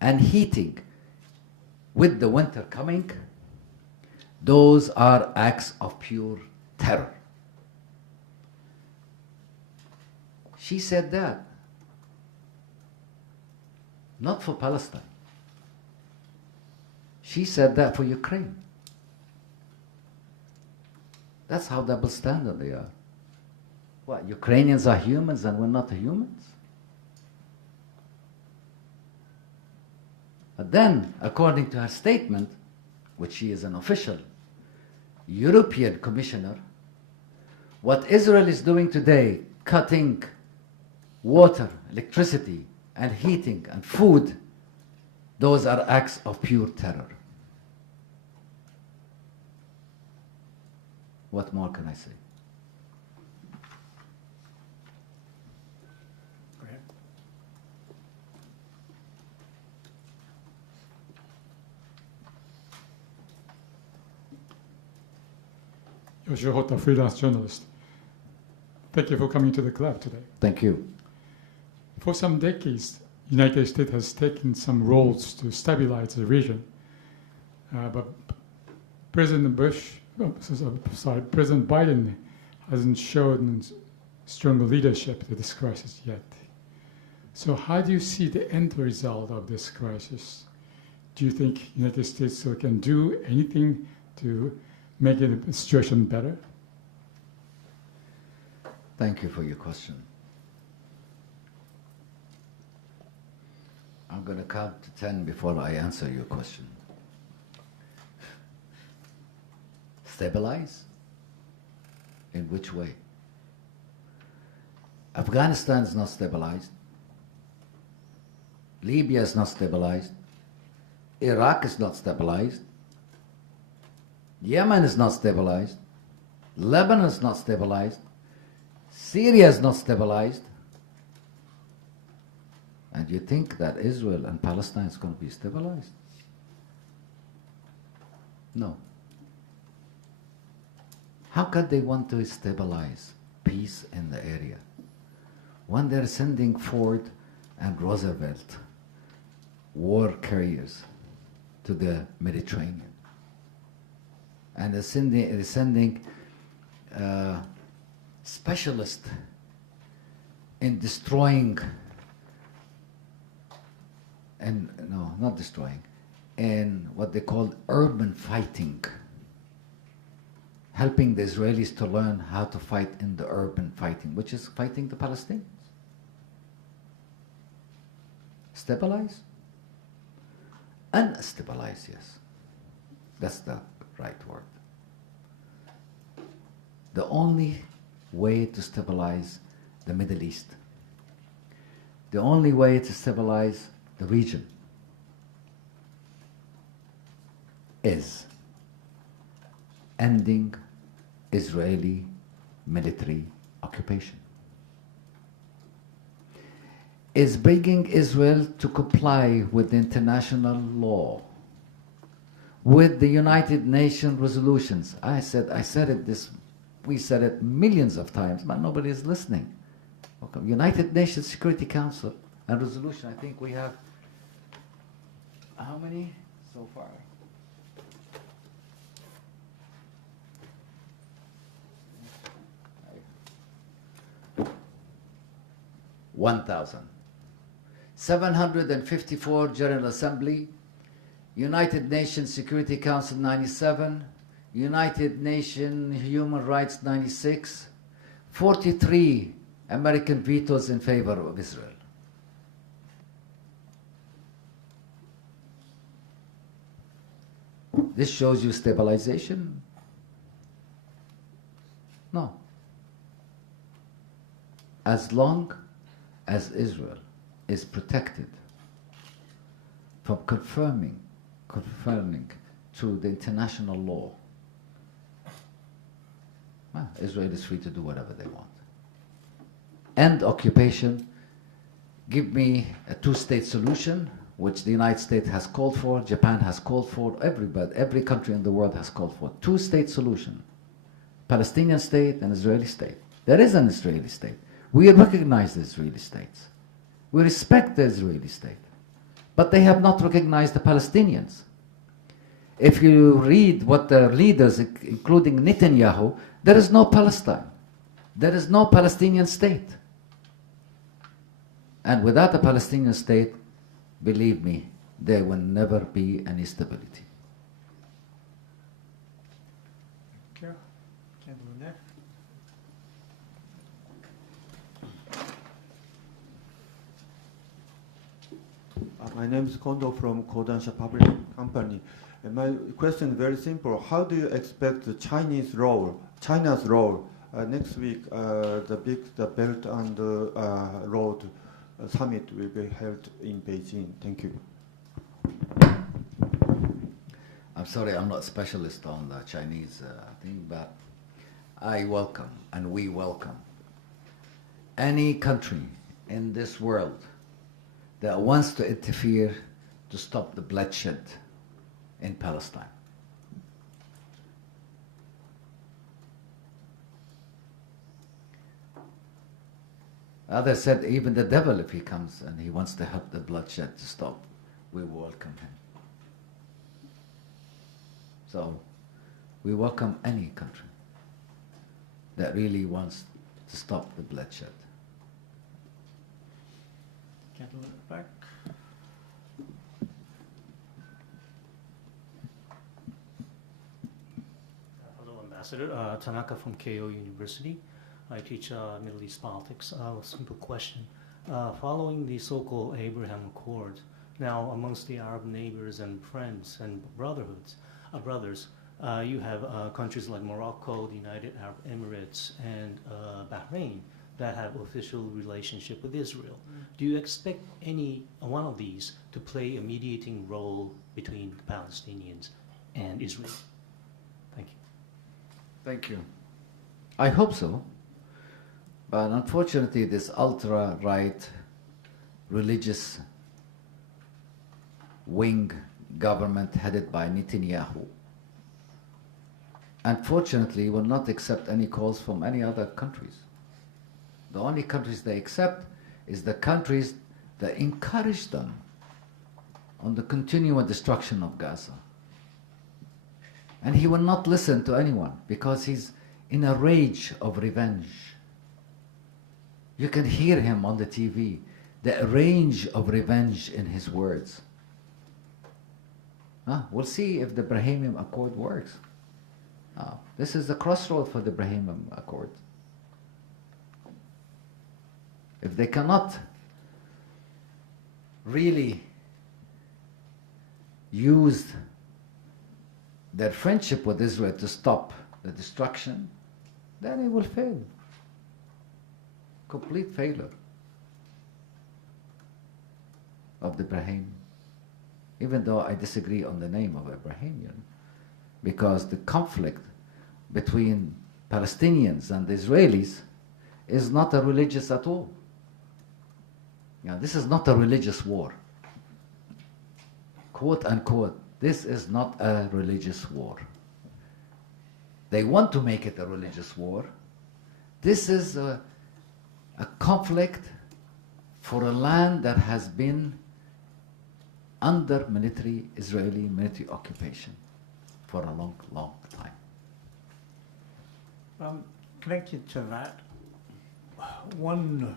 and heating with the winter coming, those are acts of pure terror. She said that, not for Palestine. She said that for Ukraine. That's how double standard they are. What, Ukrainians are humans and we're not humans? But then, according to her statement, which she is an official European commissioner, what Israel is doing today, cutting water, electricity, and heating and food, those are acts of pure terror. What more can I say? Go ahead. Yoshio Hota, freelance journalist. Thank you for coming to the club today. Thank you. For some decades, the United States has taken some roles to stabilize the region, but President Biden hasn't shown strong leadership to this crisis yet. So how do you see the end result of this crisis? Do you think the United States still can do anything to make the situation better? Thank you for your question. I'm going to count to 10 before I answer your question. Stabilize? In which way? Afghanistan is not stabilized. Libya is not stabilized. Iraq is not stabilized. Yemen is not stabilized. Lebanon is not stabilized. Syria is not stabilized. And you think that Israel and Palestine is going to be stabilized? No. How could they want to stabilize peace in the area when they're sending Ford and Roosevelt war carriers to the Mediterranean? And they're sending specialists in destroying, and no, not destroying, in what they call urban fighting, helping the Israelis to learn how to fight in the urban fighting, which is fighting the Palestinians. Stabilize? Unstabilize, yes. That's the right word. The only way to stabilize the Middle East, the only way to stabilize the region is ending Israeli military occupation, is bringing Israel to comply with international law, with the United Nations resolutions. I said it we said it millions of times, but nobody is listening. Okay. United Nations Security Council and resolution, I think we have How many so far? 1,754 General Assembly, United Nations Security Council 97, United Nations Human Rights 96, 43 American vetoes in favor of Israel. This shows you stabilization? No. As long as Israel is protected from conforming to the international law, well, Israel is free to do whatever they want. End occupation, give me a two-state solution, which the United States has called for, Japan has called for, every country in the world has called for. Two-state solution, Palestinian state and Israeli state. There is an Israeli state. We recognize the Israeli states. We respect the Israeli state. But they have not recognized the Palestinians. If you read what the leaders, including Netanyahu, there is no Palestine. There is no Palestinian state. And without a Palestinian state, believe me, there will never be any stability. Thank you. Gentleman there. My name is Kondo from Kodansha Public Company. And my question is very simple. How do you expect the China's role next week? The Belt and Road Summit will be held in Beijing. Thank you. I'm sorry, I'm not a specialist on the Chinese thing, but I welcome and we welcome any country in this world that wants to interfere to stop the bloodshed in Palestine. Others said even the devil, if he comes and he wants to help the bloodshed to stop, we will welcome him. So we welcome any country that really wants to stop the bloodshed. Gentleman back. Hello, Ambassador. Tanaka from Keio University. I teach Middle East politics. A simple question. Following the so-called Abraham Accord, now amongst the Arab neighbors and friends and brothers, you have countries like Morocco, the United Arab Emirates, and Bahrain that have official relationship with Israel. Do you expect any one of these to play a mediating role between the Palestinians and Israel? Thank you. Thank you. I hope so. But unfortunately, this ultra-right religious wing government headed by Netanyahu, unfortunately, will not accept any calls from any other countries. The only countries they accept is the countries that encourage them on the continual destruction of Gaza. And he will not listen to anyone because he's in a rage of revenge. You can hear him on the TV, the range of revenge in his words. We'll see if the Abraham Accord works. This is the crossroad for the Abraham Accord. If they cannot really use their friendship with Israel to stop the destruction, then it will fail. Complete failure of the Abraham. Even though I disagree on the name of Abrahamian, because the conflict between Palestinians and the Israelis is not a religious at all. This is not a religious war. Quote unquote, this is not a religious war. They want to make it a religious war. This is a conflict for a land that has been under Israeli military occupation for a long, long time. Connected to that, one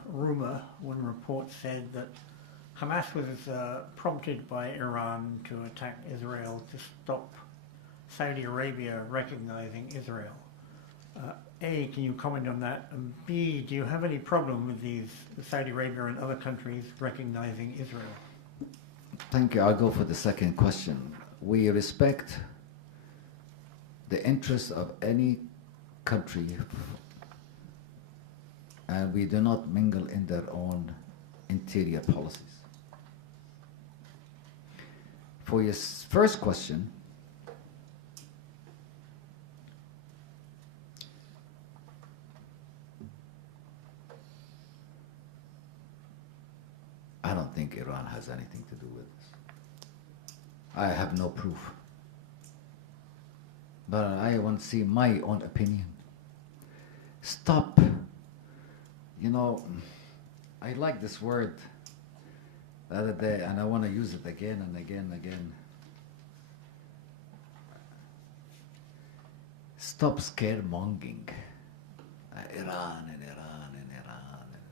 report said that Hamas was prompted by Iran to attack Israel to stop Saudi Arabia recognizing Israel. A, can you comment on that? And B, do you have any problem with Saudi Arabia and other countries recognizing Israel? Thank you. I'll go for the second question. We respect the interests of any country, and we do not mingle in their own interior policies. For your first question, I don't think Iran has anything to do with this. I have no proof. But I want to see my own opinion. Stop. You know, I like this word the other day, and I want to use it again and again and again. Stop scaremongering. Iran and Iran and Iran and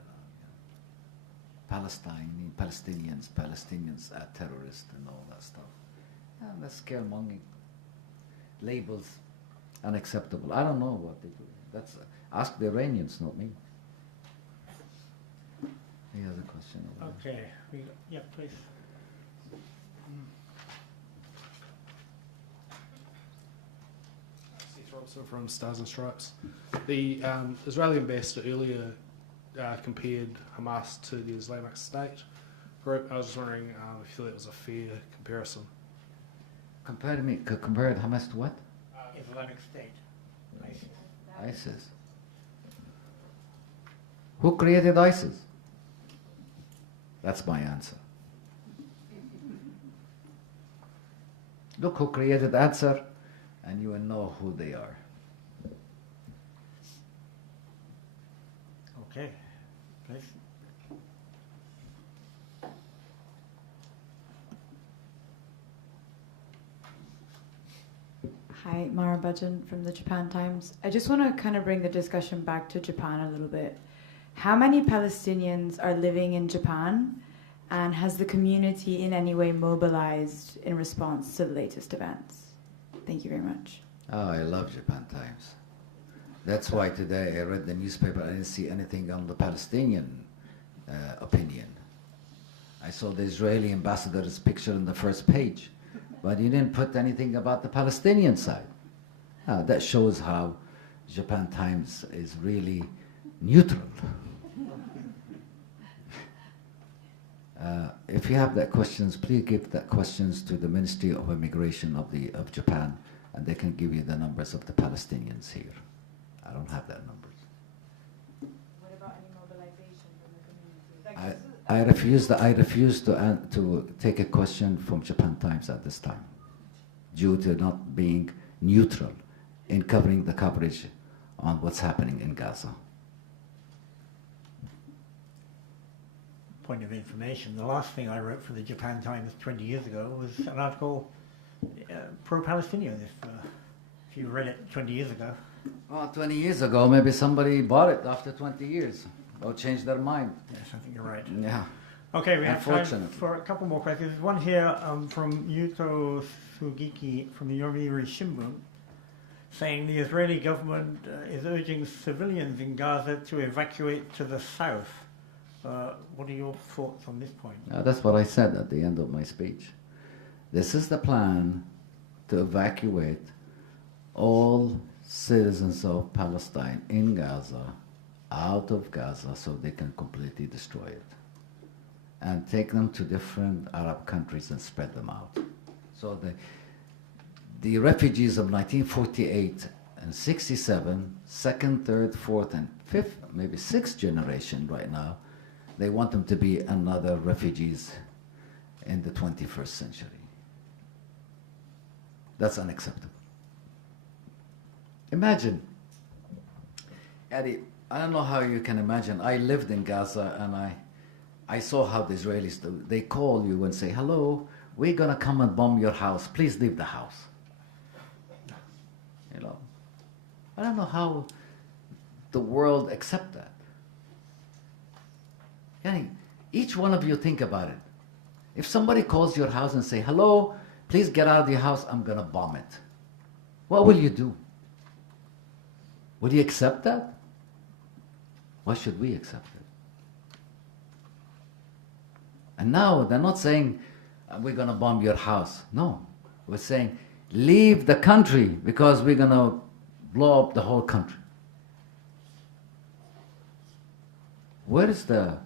Iran. Palestinians are terrorists and all that stuff. Yeah, that's scaremongering. Labels unacceptable. I don't know what they do. That's ask the Iranians, not me. Any other question? Okay. Yeah, please. Seth Robson from Stars and Stripes. The Israeli ambassador earlier compared Hamas to the Islamic State group. I was just wondering if you feel that was a fair comparison. Compared Hamas to what? Islamic State. ISIS. Who created ISIS? That's my answer. Look who created answer, and you will know who they are. Okay, please. Hi, Mara Bhajan from the Japan Times. I just want to kind of bring the discussion back to Japan a little bit. How many Palestinians are living in Japan, and has the community in any way mobilized in response to the latest events? Thank you very much. Oh, I love Japan Times. That's why today I read the newspaper. I didn't see anything on the Palestinian opinion. I saw the Israeli ambassador's picture on the first page, but you didn't put anything about the Palestinian side. That shows how Japan Times is really neutral. If you have that questions, please give that questions to the Ministry of Immigration of Japan, and they can give you the numbers of the Palestinians here. I don't have that numbers. What about any mobilization from the community? I refuse to take a question from Japan Times at this time, due to not being neutral in covering the coverage on what's happening in Gaza. Point of information, the last thing I wrote for the Japan Times 20 years ago was an article pro-Palestinian, if you read it 20 years ago. Well, 20 years ago, maybe somebody bought it after 20 years or changed their mind. Yes, I think you're right. Yeah. Okay, we have time for a couple more questions. One here from Yuto Sugiki from the Yomiuri Shimbun, saying the Israeli government is urging civilians in Gaza to evacuate to the south. What are your thoughts on this point? That's what I said at the end of my speech. This is the plan to evacuate all citizens of Palestine in Gaza out of Gaza so they can completely destroy it and take them to different Arab countries and spread them out. So the refugees of 1948 and 67, second, third, fourth, and fifth, maybe sixth generation right now, they want them to be another refugees in the 21st century. That's unacceptable. Imagine, Eddie, I don't know how you can imagine. I lived in Gaza and I saw how the Israelis do. They call you and say, hello, we're going to come and bomb your house. Please leave the house. You know, I don't know how the world accept that. Yani, each one of you think about it. If somebody calls your house and say, hello, please get out of your house, I'm going to bomb it. What will you do? Will you accept that? Why should we accept it? And now they're not saying, we're going to bomb your house. No, we're saying, leave the country because we're going to blow up the whole country. Where is the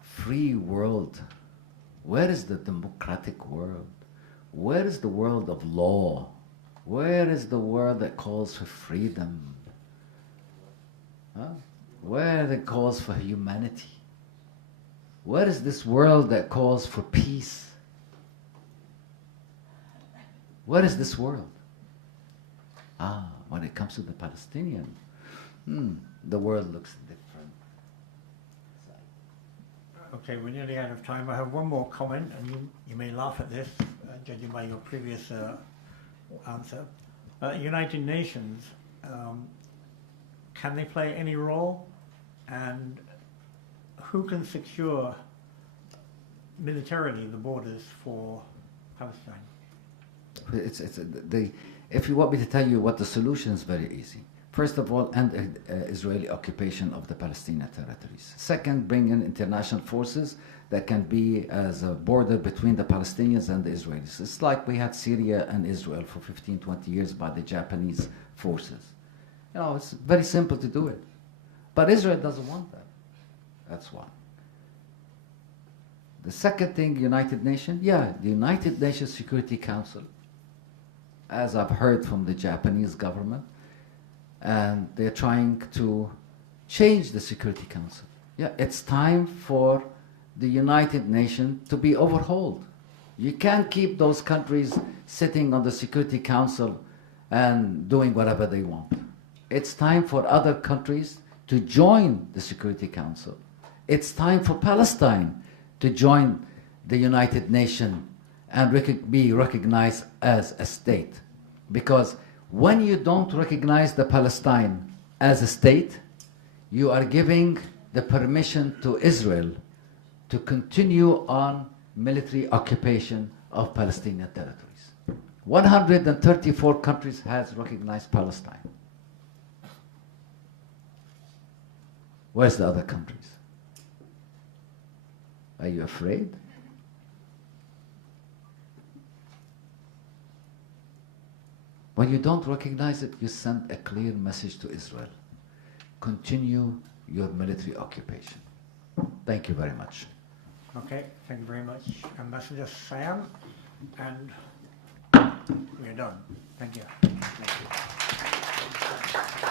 free world? Where is the democratic world? Where is the world of law? Where is the world that calls for freedom? Huh? Where it calls for humanity? Where is this world that calls for peace? Where is this world? When it comes to the Palestinian, the world looks different. Okay, we're nearly out of time. I have one more comment, and you may laugh at this, judging by your previous answer. United Nations, can they play any role? And who can secure militarily the borders for Palestine? If you want me to tell you what the solution is, very easy. First of all, end Israeli occupation of the Palestinian territories. Second, bring in international forces that can be as a border between the Palestinians and the Israelis. It's like we had Syria and Israel for 15, 20 years by the Japanese forces. You know, it's very simple to do it. But Israel doesn't want that. That's one. The second thing, United Nations, the United Nations Security Council, as I've heard from the Japanese government, and they're trying to change the Security Council. It's time for the United Nations to be overhauled. You can't keep those countries sitting on the Security Council and doing whatever they want. It's time for other countries to join the Security Council. It's time for Palestine to join the United Nations and be recognized as a state. Because when you don't recognize the Palestine as a state, you are giving the permission to Israel to continue on military occupation of Palestinian territories. 134 countries has recognized Palestine. Where's the other countries? Are you afraid? When you don't recognize it, you send a clear message to Israel. Continue your military occupation. Thank you very much. Okay, thank you very much, Ambassador Siam, and we're done. Thank you. Thank you.